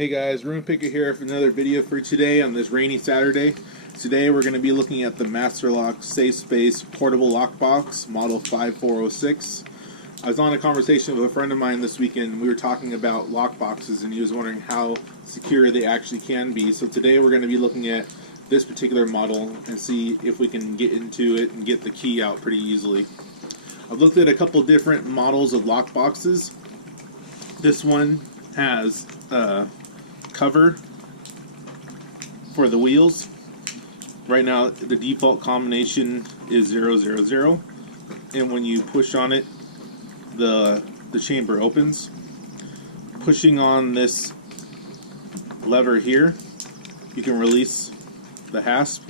Hey guys, Room Picker here for another video for today on this rainy Saturday. Today we're going to be looking at the Master Lock Safe Space Portable Lockbox Model 5406. I was on a conversation with a friend of mine this weekend. We were talking about lockboxes and he was wondering how secure they actually can be. So today we're going to be looking at this particular model and see if we can get into it and get the key out pretty easily. I've looked at a couple different models of lockboxes. This one has cover for the wheels. Right now the default combination is 000, and when you push on it the chamber opens. Pushing on this lever here you can release the hasp,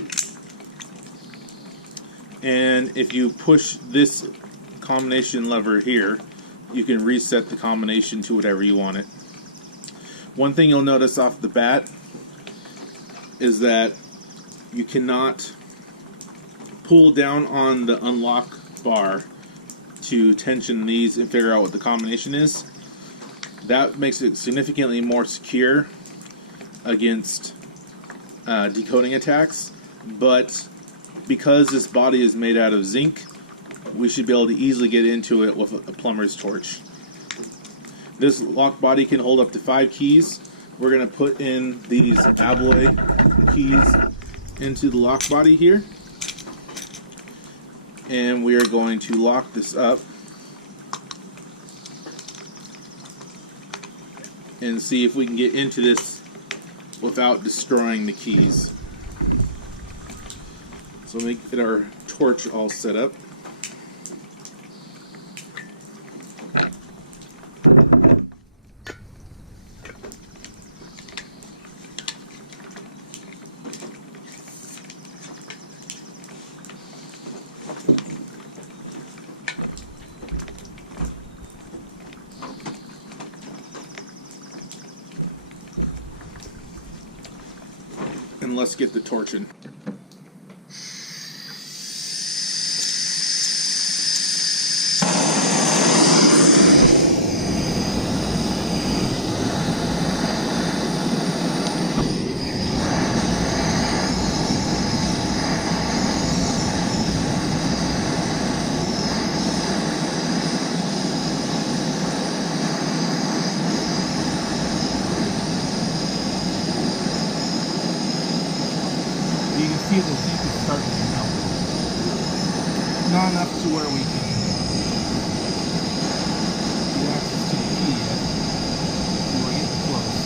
and if you push this combination lever here you can reset the combination to whatever you want it. One thing you'll notice off the bat is that you cannot pull down on the unlock bar to tension these and figure out what the combination is. That makes it significantly more secure against decoding attacks, but because this body is made out of zinc, we should be able to easily get into it with a plumber's torch. This lock body can hold up to 5 keys. We're going to put in these alloy keys into the lock body here, and we are going to lock this up and see if we can get into this without destroying the keys. So let me get our torch all set up. And let's get the torch in. You can see the zinc is starting to melt. Not enough to where we can get access to the key yet. We're getting close.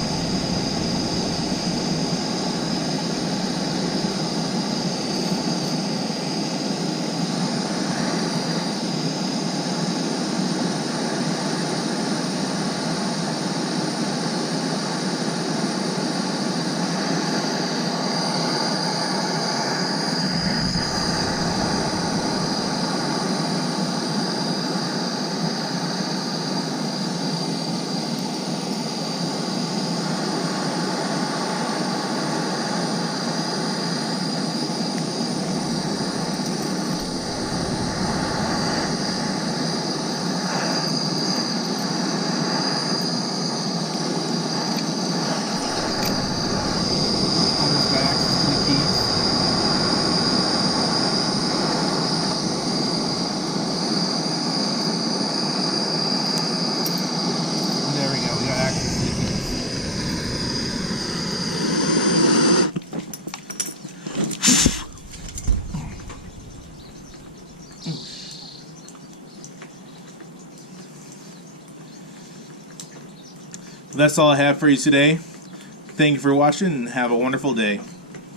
That's all I have for you today. Thank you for watching and have a wonderful day.